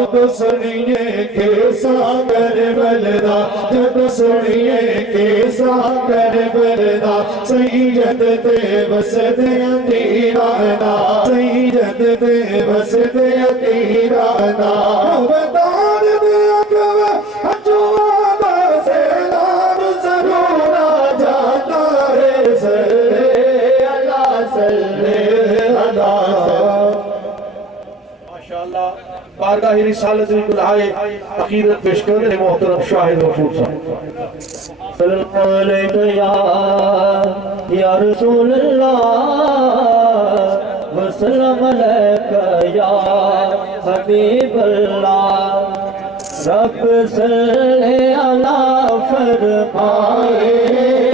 جب سنیے کے ساگر بلدا جب سنیے کے ساگر بلدا سید دے وسد یقیرانا سید دے وسد یقیرانا بدار دے اکوہ حجوانا سے نام ضرور آ جاتا ہے صلی اللہ صلی اللہ ماشاءاللہ بارگاہ رسالت الہائے عقیدت پیش کر رہے محترم شاہد غفور صاحب صلی اللہ علیہ یا رسول اللہ وسلم علیکہ یا حبیب اللہ رب صلی اللہ فرمائے